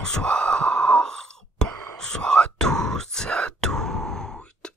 Bonsoir, bonsoir à tous et à toutes.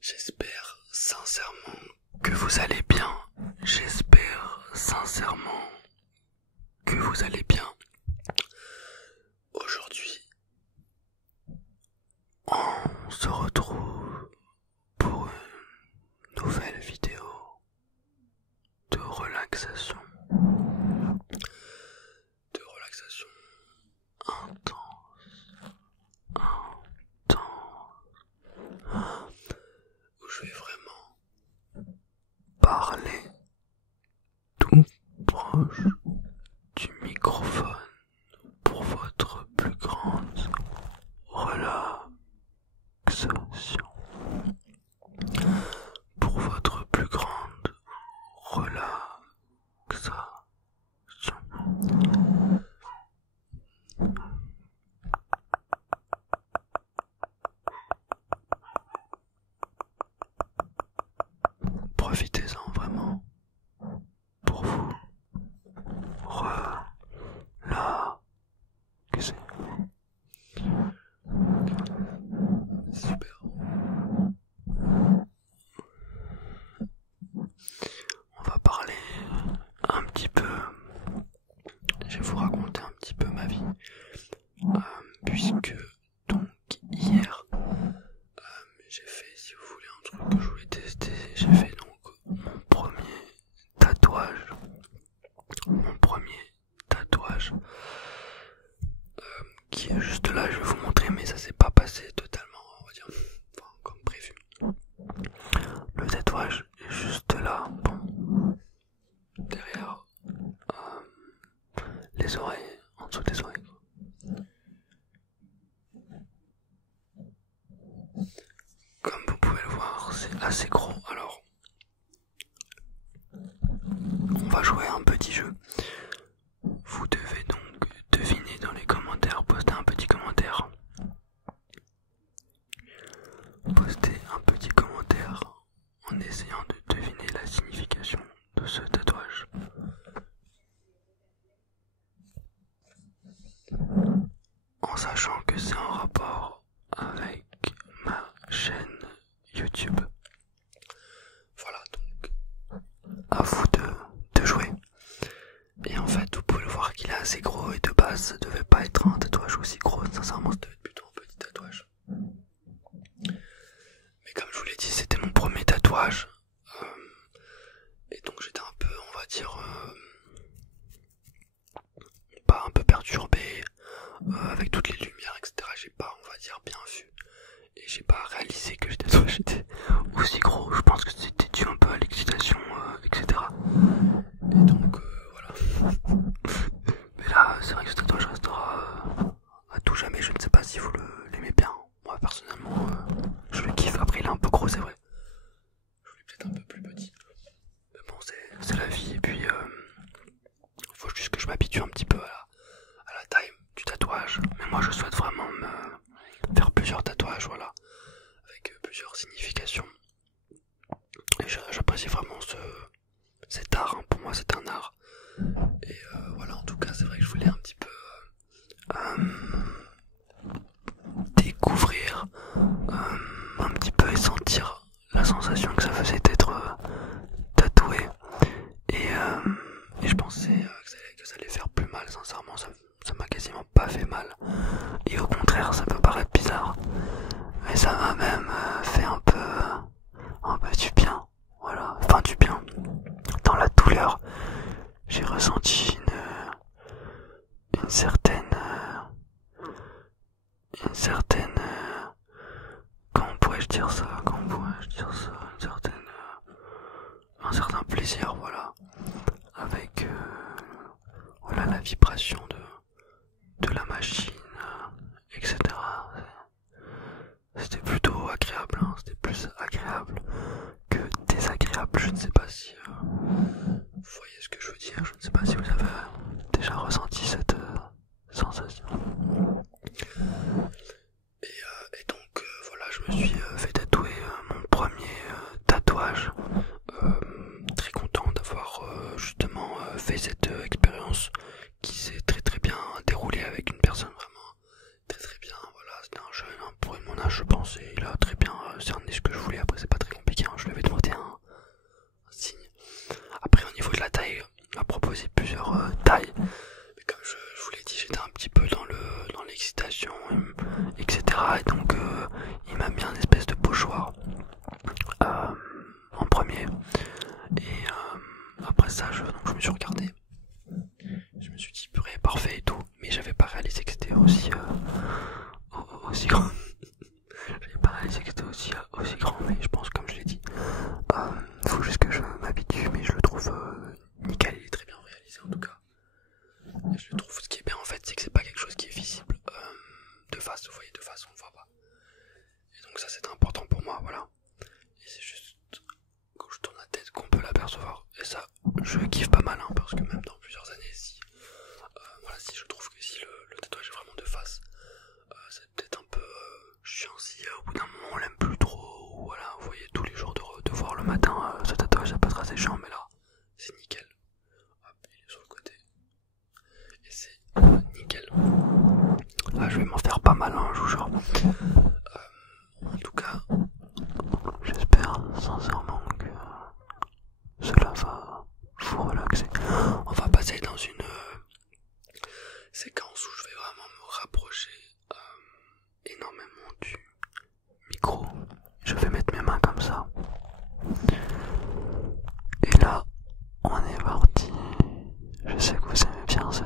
J'espère sincèrement que vous allez bien. J'espère sincèrement que vous allez bien. Aujourd'hui, on se retrouve pour une nouvelle vidéo de relaxation. Où je vais vraiment parler tout proche du microphone pour votre plus grande relaxation. Pour votre plus grande relaxation. Profitez-en vraiment pour vous relaxer. Super. On va parler un petit peu, je vais vous raconter un petit peu ma vie, puisque donc hier j'ai fait, si vous voulez, un truc que je voulais tester. J'ai fait donc mon premier tatouage qui est juste là. Je vais vous montrer, mais ça s'est pas passé totalement, on va dire, enfin, comme prévu. Le tatouage est juste là, bon, derrière les oreilles, en dessous des oreilles. Comme vous pouvez le voir, c'est assez gros. Alors, on va jouer à un petit jeu. Vous devez donc deviner dans les commentaires, poster un petit commentaire. Postez un petit commentaire en essayant de deviner la signification de ce tatouage. En sachant que c'est en rapport avec ma chaîne YouTube. Voilà, donc à vous de jouer. Et en fait, vous pouvez le voir qu'il est assez gros, et de base ça devait pas être un tatouage aussi gros. Sincèrement, ça devait être plutôt un petit tatouage. Mais comme je vous l'ai dit, c'était mon premier tatouage, et donc j'étais un peu, on va dire, pas un peu perturbé avec toutes les lumières, etc. J'ai pas, on va dire, bien vu, et j'ai pas réalisé que j'étais aussi gros. Je pense que c'était dû un peu à l'excitation, etc. Et donc voilà. Mais là, c'est vrai que ce tatouage restera à tout jamais. Je ne sais pas si vous l'aimez bien. Moi personnellement, je le kiffe. Après, il est un peu gros, c'est vrai. Je voulais peut-être un peu plus petit. Mais bon, c'est la vie. Et puis, faut juste que je m'habitue un petit peu à la taille du tatouage. Mais moi, je souhaite vraiment me faire plusieurs tatouages, voilà, avec plusieurs significations. Et j'apprécie vraiment cet art, hein. Pour moi, c'est un art. Et voilà, en tout cas, c'est vrai que je voulais un petit peu découvrir un petit peu et sentir la sensation que ça faisait d'être tatoué. Et je pensais que ça allait faire plus mal. Sincèrement, ça m'a quasiment pas fait mal. Et au contraire, ça peut paraître bizarre, mais ça m'a même fait un peu du bien. Voilà, enfin du bien. Dans la douleur, j'ai ressenti une certaine, comment pourrais-je dire ça, un certain plaisir, voilà, avec voilà, la vibration de la machine, etc. C'était plutôt agréable, hein. C'était plus agréable que désagréable. Je ne sais pas si vous voyez ce que je veux dire. Je ne sais pas si vous avez déjà ressenti cette sensation. Et donc voilà, je me suis fait tatouer mon premier tatouage. Très content d'avoir justement fait cette expérience qui s'est très très bien déroulée avec une personne plusieurs tailles. Mais comme je vous l'ai dit, j'étais un petit peu dans l'excitation, etc. Et donc il m'a mis un espèce de pochoir en premier. Et après ça, donc je me suis regardé. Je me suis dit purée, parfait et tout. Mais j'avais pas réalisé que c'était aussi grand. J'avais pas réalisé que c'était aussi grand, mais je pense, comme je l'ai dit, faut juste que je m'habitue, mais je le trouve nickel, il est très bien réalisé en tout cas. Et je le trouve, ce qui est bien en fait, c'est que c'est pas quelque chose qui est visible de face, vous voyez, de face on le voit pas. Et donc ça c'est important pour moi, voilà. Et c'est juste quand je tourne la tête qu'on peut l'apercevoir. Et ça, je kiffe pas mal, hein, parce que même dans plusieurs années, si je trouve que si le tatouage est vraiment de face, c'est peut-être un peu chiant si au bout d'un moment on l'aime plus trop, ou voilà, vous voyez, tous les jours de voir le matin ce tatouage, ça peut être assez chiant, mais là c'est nickel. Hop, il est sur le côté et c'est nickel. Je vais m'en faire pas mal, hein, je vous jure. En tout cas, j'espère sincèrement que cela va vous relaxer. On va passer dans une séquence où je vais vraiment me rapprocher énormément du micro. Je vais mettre mes mains comme ça. Et là, on est parti. Je sais que vous aimez bien ce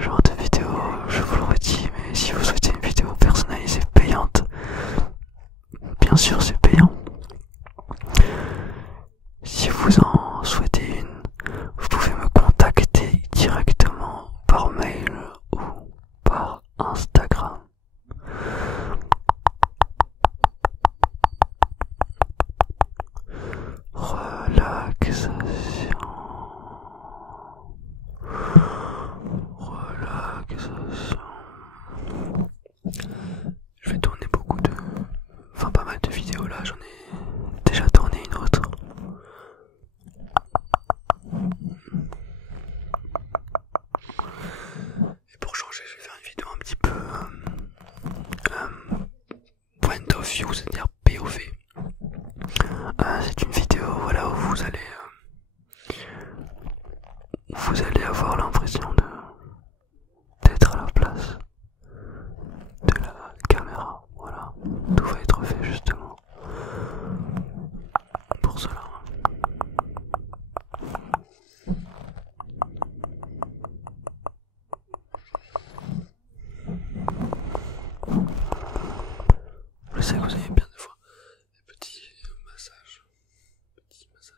genre de vidéo, je vous le redis, mais si vous souhaitez une vidéo personnalisée payante, bien sûr c'est payant. Si vous en souhaitez une, vous pouvez me contacter directement par mail ou par Instagram. Relaxation. Je vais tourner pas mal de vidéos là, j'en ai déjà tourné une autre. Et pour changer, je vais faire une vidéo un petit peu point of view, c'est-à-dire POV. C'est une vidéo voilà, où vous allez avoir l'impression d'être à la place de la caméra. Voilà, tout va être fait justement pour cela. Je sais que vous aimez bien des fois des petits massages. Petits massages.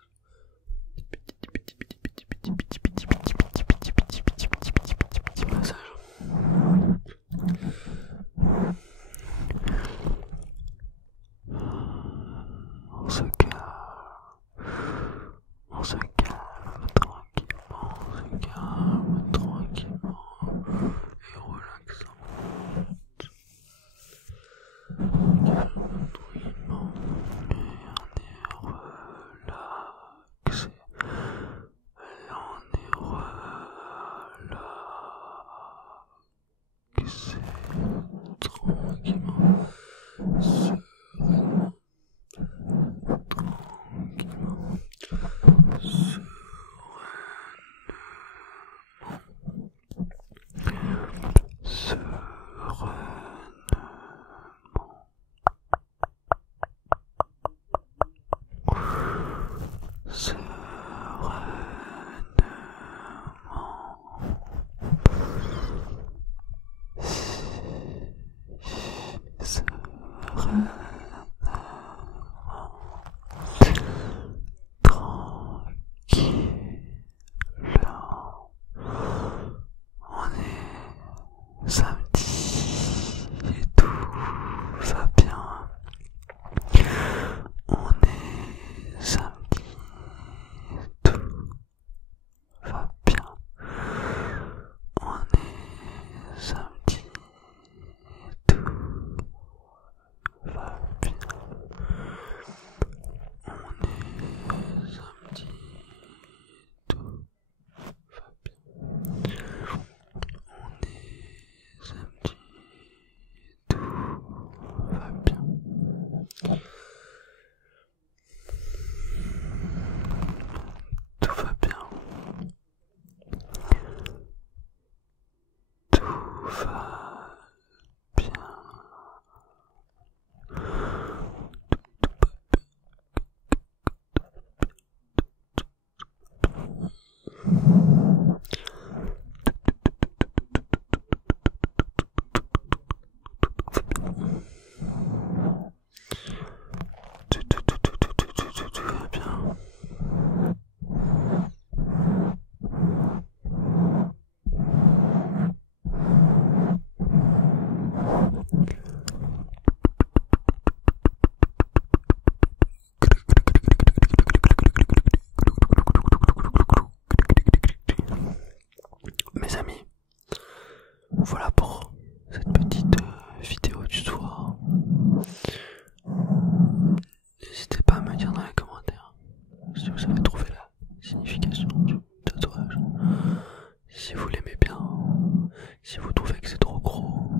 va bien. Tout va bien. Mes amis, voilà pour cette petite vidéo du soir. N'hésitez pas à me dire dans les commentaires si vous avez trouvé la signification du tatouage, si vous l'aimez bien, si vous trouvez que c'est trop gros,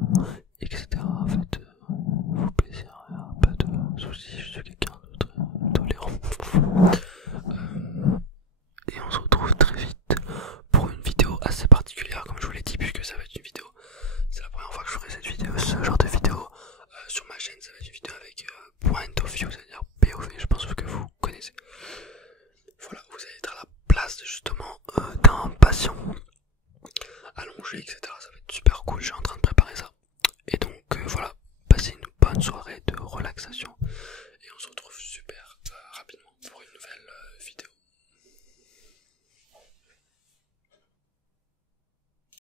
etc. Faites vos plaisirs, pas de soucis, je suis quelqu'un de très tolérant. Et on se retrouve très vite pour une vidéo assez particulière, comme je vous l'ai dit, puisque ça va être une vidéo. C'est la première fois que je ferai cette vidéo, ce genre de vidéo sur ma chaîne. Ça va être une vidéo avec point of view, c'est-à-dire POV, je pense que vous connaissez. Voilà, vous allez être à la place justement d'un patient allongé, etc. Ça va être super cool. Je suis en train